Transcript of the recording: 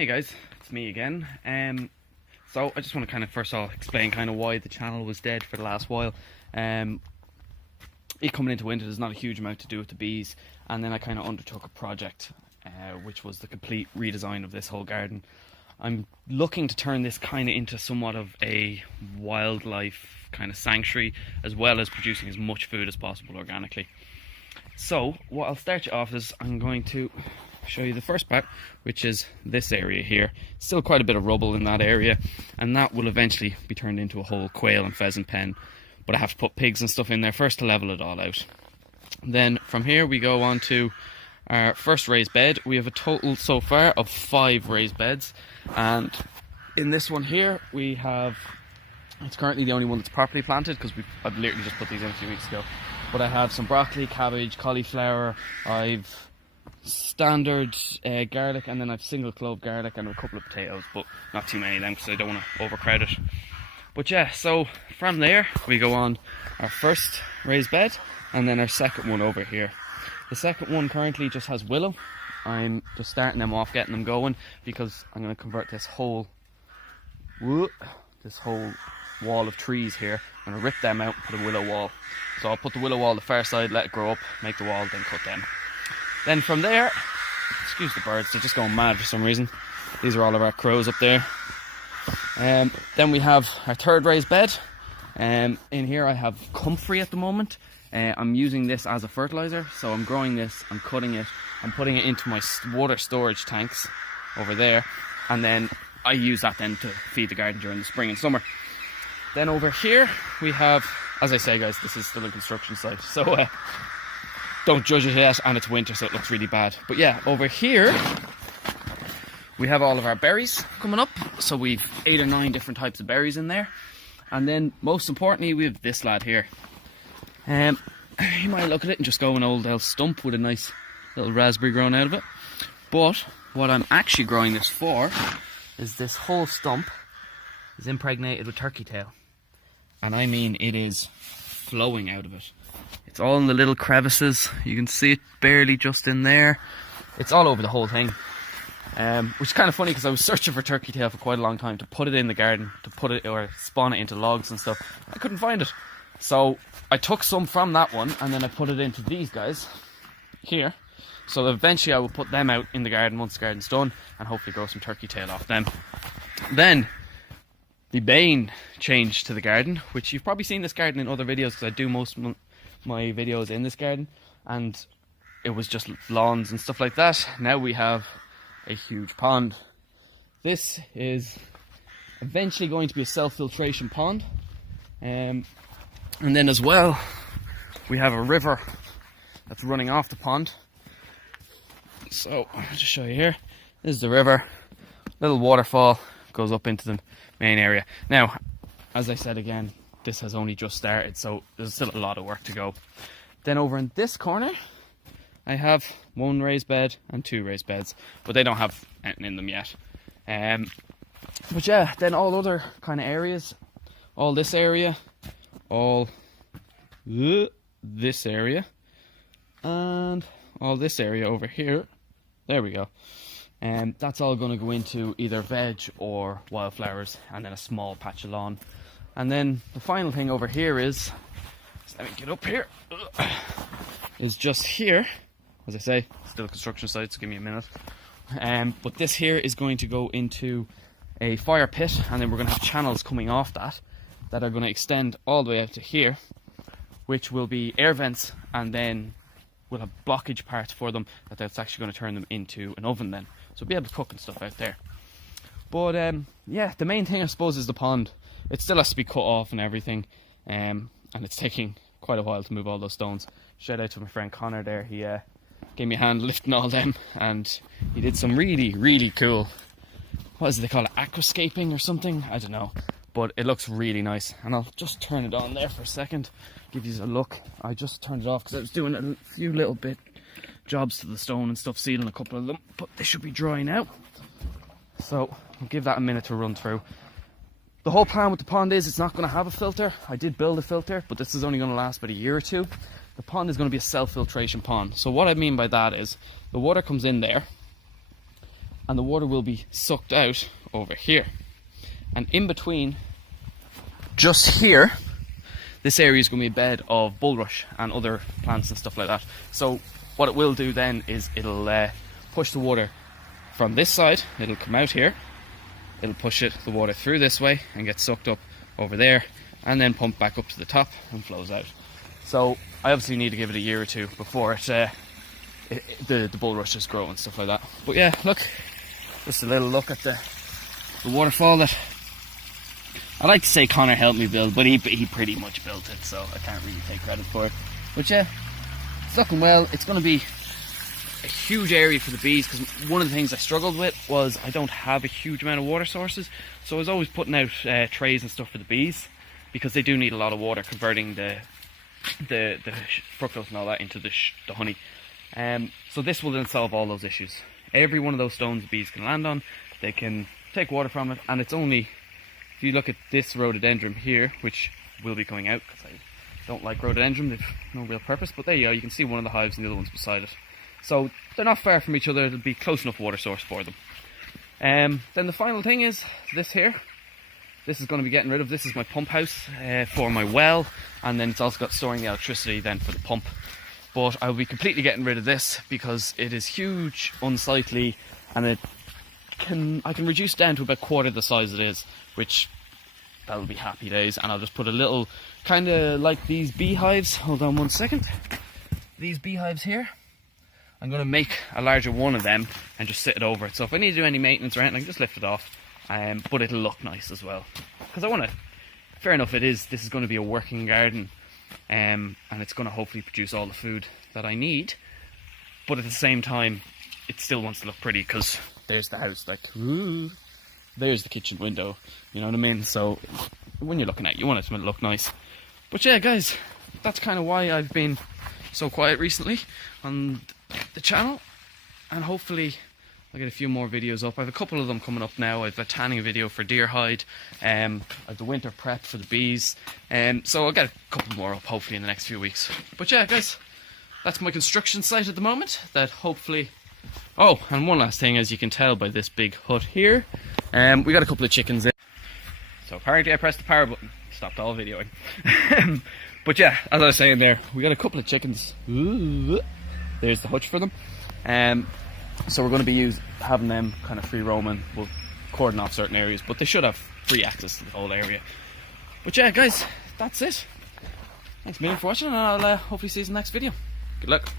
Hey guys, it's me again. So I just want to kind of first of all explain kind of why the channel was dead for the last while. It coming into winter, there's not a huge amount to do with the bees, and then I kind of undertook a project, which was the complete redesign of this whole garden. I'm looking to turn this kind of into somewhat of a wildlife kind of sanctuary, as well as producing as much food as possible organically. So what I'll start you off is I'm going to show you the first part, which is this area here. Still quite a bit of rubble in that area, and that will eventually be turned into a whole quail and pheasant pen, but I have to put pigs and stuff in there first to level it all out. Then from here we go on to our first raised bed. We have a total so far of 5 raised beds, and in this one here we have, it's currently the only one that's properly planted because I've literally just put these in a few weeks ago, but I have some broccoli, cabbage, cauliflower, I've standard garlic, and then I've single clove garlic and a couple of potatoes, but not too many of them because I don't want to overcrowd it. But yeah, so from there we go on our first raised bed and then our second one over here. The second one currently just has willow. I'm just starting them off, getting them going, because I'm going to convert this whole wall of trees here. I'm going to rip them out and put a willow wall. So I'll put the willow wall the far side, let it grow up, make the wall, then cut them. Then from there, excuse the birds, they're just going mad for some reason. These are all of our crows up there. Then we have our third raised bed. In here I have comfrey at the moment. I'm using this as a fertilizer, so I'm growing this, I'm cutting it, I'm putting it into my water storage tanks over there, and then I use that then to feed the garden during the spring and summer. Then over here we have, as I say guys, this is still a construction site, so don't judge it yet, and it's winter so it looks really bad. But yeah, over here we have all of our berries coming up, so we've 8 or 9 different types of berries in there. And then most importantly we have this lad here. You might look at it and just go an old stump with a nice little raspberry growing out of it, but what I'm actually growing this for is this whole stump is impregnated with turkey tail, and I mean it is flowing out of it. It's all in the little crevices, you can see it barely just in there. It's all over the whole thing, which is kind of funny because I was searching for turkey tail for quite a long time to put it in the garden, to put it or spawn it into logs and stuff. I couldn't find it, so I took some from that one and then I put it into these guys here, so that eventually I will put them out in the garden once the garden's done and hopefully grow some turkey tail off them. Then the main change to the garden, which you've probably seen this garden in other videos because I do most of my videos in this garden, and it was just lawns and stuff like that. Now we have a huge pond. This is eventually going to be a self-filtration pond, and then as well we have a river that's running off the pond. So I'll just show you here. This is the river, little waterfall goes up into the main area. Now, as I said again, this has only just started, so there's still a lot of work to go. Then over in this corner I have 1 raised bed and 2 raised beds, but they don't have anything in them yet. But yeah, then all other kind of areas, all this area, all this area, and all this area over here. There we go. And that's all going to go into either veg or wildflowers, and then a small patch of lawn. And then the final thing over here is, let me get up here, is just here, as I say, still a construction site, so give me a minute. But this here is going to go into a fire pit, and then we're going to have channels coming off that are going to extend all the way out to here, which will be air vents, and then we'll have blockage parts for them that's actually going to turn them into an oven then. So we'll be able to cook and stuff out there. But yeah, the main thing I suppose is the pond. It still has to be cut off and everything, and it's taking quite a while to move all those stones. Shout out to my friend Connor there, he gave me a hand lifting all them, and he did some really, really cool, what is it they call it, aquascaping or something? I don't know, but it looks really nice. And I'll just turn it on there for a second, give you a look. I just turned it off because I was doing a few little bit jobs to the stone and stuff, sealing a couple of them, but they should be dry now. So I'll give that a minute to run through. The whole plan with the pond is it's not going to have a filter. I did build a filter, but this is only going to last about a year or two. The pond is going to be a self-filtration pond. So what I mean by that is the water comes in there, and the water will be sucked out over here. And in between, just here, this area is going to be a bed of bulrush and other plants and stuff like that. So what it will do then is it'll push the water from this side, it'll come out here, it'll push the water through this way and get sucked up over there, and then pump back up to the top and flows out. So I obviously need to give it a year or two before the bulrushes grow and stuff like that. But yeah, look, just a little look at the waterfall that I like to say Connor helped me build, but he pretty much built it, so I can't really take credit for it. But yeah, it's looking well. It's going to be a huge area for the bees, because one of the things I struggled with was I don't have a huge amount of water sources, so I was always putting out trays and stuff for the bees, because they do need a lot of water, converting the fructose and all that into the honey. So this will then solve all those issues. Every one of those stones the bees can land on, they can take water from it, and it's only, if you look at this rhododendron here, which will be coming out because I don't like rhododendron, they've no real purpose, but there you go, you can see one of the hives and the other one's beside it. So they're not far from each other, it'll be close enough water source for them. Then the final thing is this here. This is going to be getting rid of. This is my pump house for my well, and then it's also got storing the electricity then for the pump. But I will be completely getting rid of this because it is huge, unsightly, and I can reduce it down to about quarter the size it is, which that'll be happy days. And I'll just put a little, kind of like these beehives. Hold on one second. These beehives here, I'm going to make a larger one of them and just sit it over it. So if I need to do any maintenance or anything, I can just lift it off. But it'll look nice as well. Because I want to, fair enough, this is going to be a working garden. And it's going to hopefully produce all the food that I need. But at the same time, it still wants to look pretty, because there's the house, like, ooh, there's the kitchen window. You know what I mean? So when you're looking at it, you want it to look nice. But yeah, guys, that's kind of why I've been so quiet recently on the channel, and hopefully I'll get a few more videos up. I have a couple of them coming up now. I have a tanning video for deer hide, I have the winter prep for the bees, so I'll get a couple more up hopefully in the next few weeks. But yeah, guys, that's my construction site at the moment, that hopefully... Oh, and one last thing, as you can tell by this big hut here, we got a couple of chickens in. So apparently I pressed the power button, stopped all videoing. But yeah, as I was saying there, we got a couple of chickens. Ooh, there's the hutch for them. So we're going to be having them kind of free roaming. We'll cordon off certain areas, but they should have free access to the whole area. But yeah, guys, that's it. Thanks a million for watching, and I'll hopefully see you in the next video. Good luck.